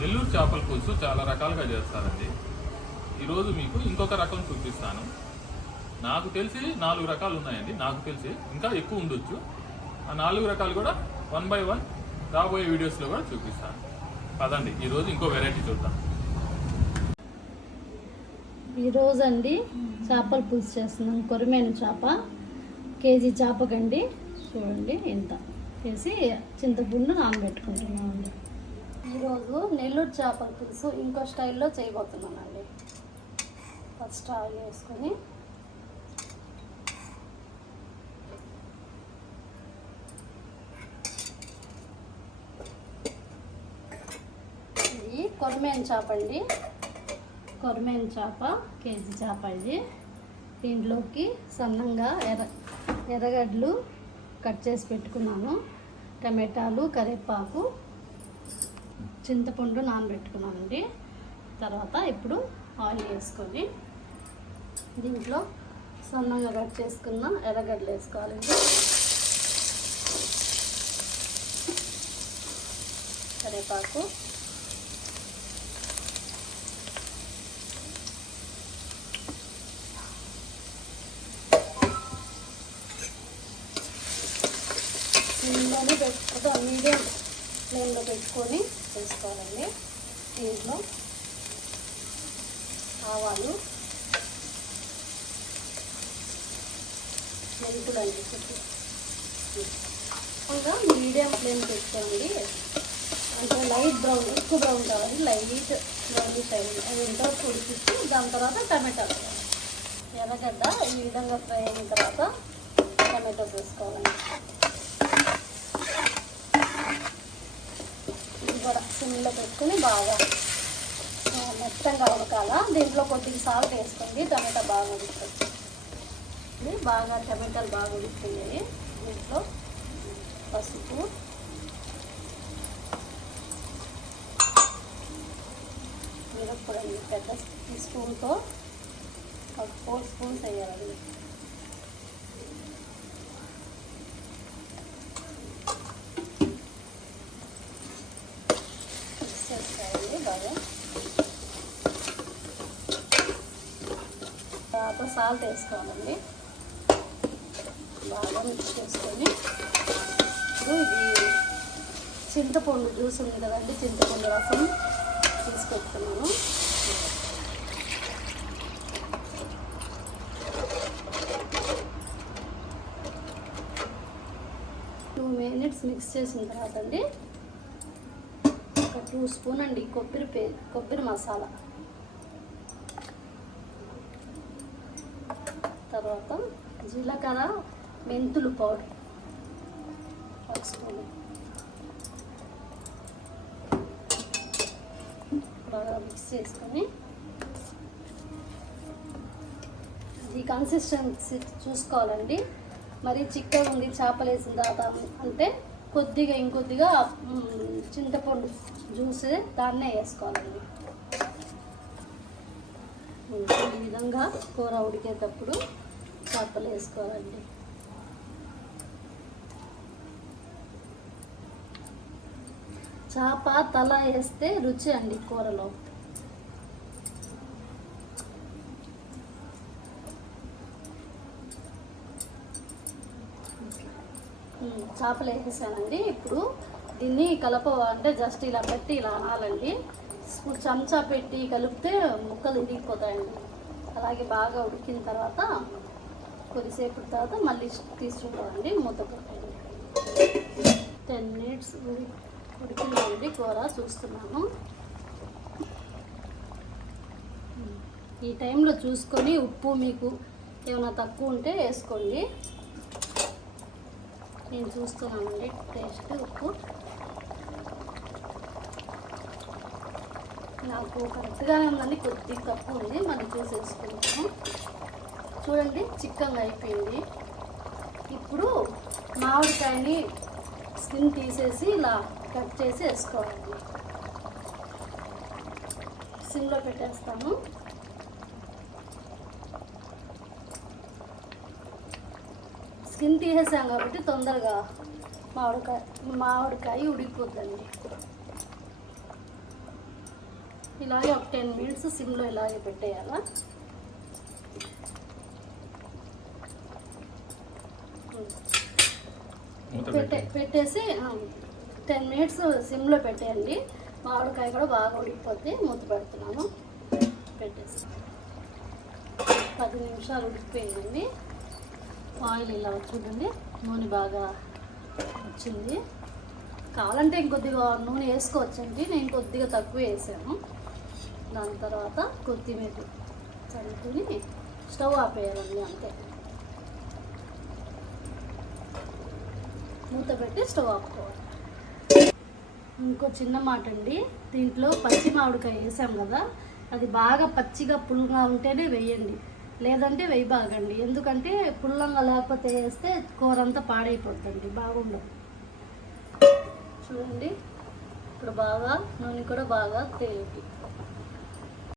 నెల్లూరు చేపల పులుసు చాలా రకాలుగా చేస్తారండి. ఈరోజు మీకు ఇంకొక రకం చూపిస్తాను. నాకు తెలిసి 4 రకాలు ఉన్నాయండి. నాకు తెలిసి ఇంకా ఎక్కువ ఉండొచ్చు. ఆ 4 రకాలు కూడా 1 by 1 రాబోయే వీడియోస్లో కూడా చూపిస్తాను. పదండి ఈరోజు ఇంకో వెరైటీ చూద్దాం. ఈరోజు అండి చేపల పులుసు చేస్తున్నాం. కొరమేను చేప కేజీ చేపకండి. చూడండి ఇంత వేసి చింతపండు నానబెట్టుకుంటున్నామండి. ఈరోజు నెల్లూరు చేపల పులుసు ఇంకో స్టైల్లో చేయబోతున్నానండి. ఫస్ట్ ఆయిల్ వేసుకొని ఇది కొరమేను చేప అండి. కొరమేను చేప కేజీ చేప ఇది. దీంట్లోకి సన్నంగా ఎర్రగడ్డలు కట్ చేసి పెట్టుకున్నాను, టమాటాలు, కరివేపాకు, చింతపండు నానబెట్టుకున్నానండి. తర్వాత ఇప్పుడు ఆయిల్ వేసుకొని దీంట్లో సన్నంగా కట్ చేసుకున్న ఎర్రగడ్డలు వేసుకోవాలండి. కరివేపాకు, మీడియం ఫ్లేమ్లో పెట్టుకొని వేసుకోవాలండి. దీంట్లో ఆవాలు, మెంతులు అండి. ఇంకా మీడియం ఫ్లేమ్ పెట్టుకోండి. అంటే లైట్ బ్రౌన్, ఎక్కువ బ్రౌన్ కావాలి, లైట్ బ్రౌనిష్ అయింది. అది ఎంతవరకు ఉడికిచ్చి దాని తర్వాత టమాటాలు, ఎర్రగడ్డ ఈ విధంగా ఫ్రై అయిన తర్వాత టమాటోస్ వేసుకోవాలండి. ఇది కూడా సిమ్లో పెట్టుకుని బాగా మెత్తగా ఉడకాల. దీంట్లో కొద్దిగా సాల్ట్ వేసుకోండి, టమాటా బాగా ఉడుకుతుంది. బాగా టమాటాలు బాగా ఉడుకుతున్నాయి. దీంట్లో పసుపు, మిరప్పొడి అండి. పెద్ద స్పూన్తో 4 స్పూన్స్ వేయాలండి. బాగా తర్వాత సాల్ట్ వేసుకోవాలండి. బాగా మిక్స్ చేసుకొని ఇప్పుడు ఇది చింతపండు జ్యూస్ ఉంది కదండి, చింతపండు రసం తీసుకొస్తున్నాను. 2 minutes మిక్స్ చేసిన తర్వాత అండి ఒక 2 స్పూన్ అండి కొబ్బరి మసాలా, తర్వాత జీలకర్ర మెంతులు పౌడర్ 1 స్పూన్, బాగా మిక్స్ చేసుకొని ఈ కన్సిస్టెన్సీ చూసుకోవాలండి. మరి చిక్కగా ఉంది చేపలు వేసిన తర్వాత అంటే కొద్దిగా ఇంకొద్దిగా చింతపండు జ్యూస్ దాన్నే వేసుకోవాలండి. ఈ విధంగా కూర ఉడికేటప్పుడు చేపలు వేసుకోవాలండి. చేప తల వేస్తే రుచి అండి కూరలో. చేపలు వేసేసానండి. ఇప్పుడు దీన్ని అంటే జస్ట్ ఇలా పెట్టి ఇలా అనాలండి. ఇప్పుడు చెంచా పెట్టి కలిపితే ముక్కలు ఇరిగిపోతాయండి. అలాగే బాగా ఉడికిన తర్వాత కొద్దిసేపు తర్వాత మళ్ళీ తీసి చూడాలండి. మూత పెట్టండి. 10 minutes ఉడికిందండి కూర. చూస్తున్నాను. ఈ టైంలో చూసుకొని ఉప్పు మీకు ఏమైనా తక్కువ ఉంటే వేసుకోండి. నేను చూస్తున్నానండి టేస్ట్ ఉప్పు నాకు కరెక్ట్గానే ఉందండి, కొద్దిగా తక్కువ ఉంది. మళ్ళీ చూసేసుకుంటాము. చూడండి చిక్కగా అయిపోయింది. ఇప్పుడు మామిడికాయని స్కిన్ తీసేసి ఇలా కట్ చేసి వేసుకోవాలండి. సిమ్లో పెట్టేస్తాను. స్కిన్ తీసేసాం కాబట్టి తొందరగా మామిడికాయ ఉడికిపోద్దండి. ఇలాగే ఒక 10 మినిట్స్ సిమ్లో ఇలాగే పెట్టేయాలా. పెట్టేసి 10 మినిట్స్ సిమ్లో పెట్టేయండి. మామిడికాయ కూడా బాగా ఉడికిపోతే మూత పెడుతున్నాను. పెట్టేసి 10 నిమిషాలు ఉడికిపోయిందండి. ఆయిల్ ఇలా చూడండి, నూనె బాగా వచ్చింది. కావాలంటే ఇంకొద్దిగా నూనె వేసుకోవచ్చండి, నేను కొద్దిగా తక్కువ వేసాను. దాని తర్వాత కొత్తిమీర చల్లుకుని స్టవ్ ఆపేయాలండి, అంతే. మూత పెట్టి స్టవ్ ఆపుకోవాలి. ఇంకో చిన్న మాట అండి, దీంట్లో పచ్చి మామిడికాయ వేసాం కదా, అది బాగా పచ్చిగా పుల్లగా ఉంటేనే వేయండి, లేదంటే వేయబాగండి. ఎందుకంటే పుల్లంగా లేకపోతే వేస్తే కూర అంతా పాడైపోతుంది, బాగుండదు. చూడండి ఇప్పుడు బాగా నూనె కూడా బాగా తేలింది.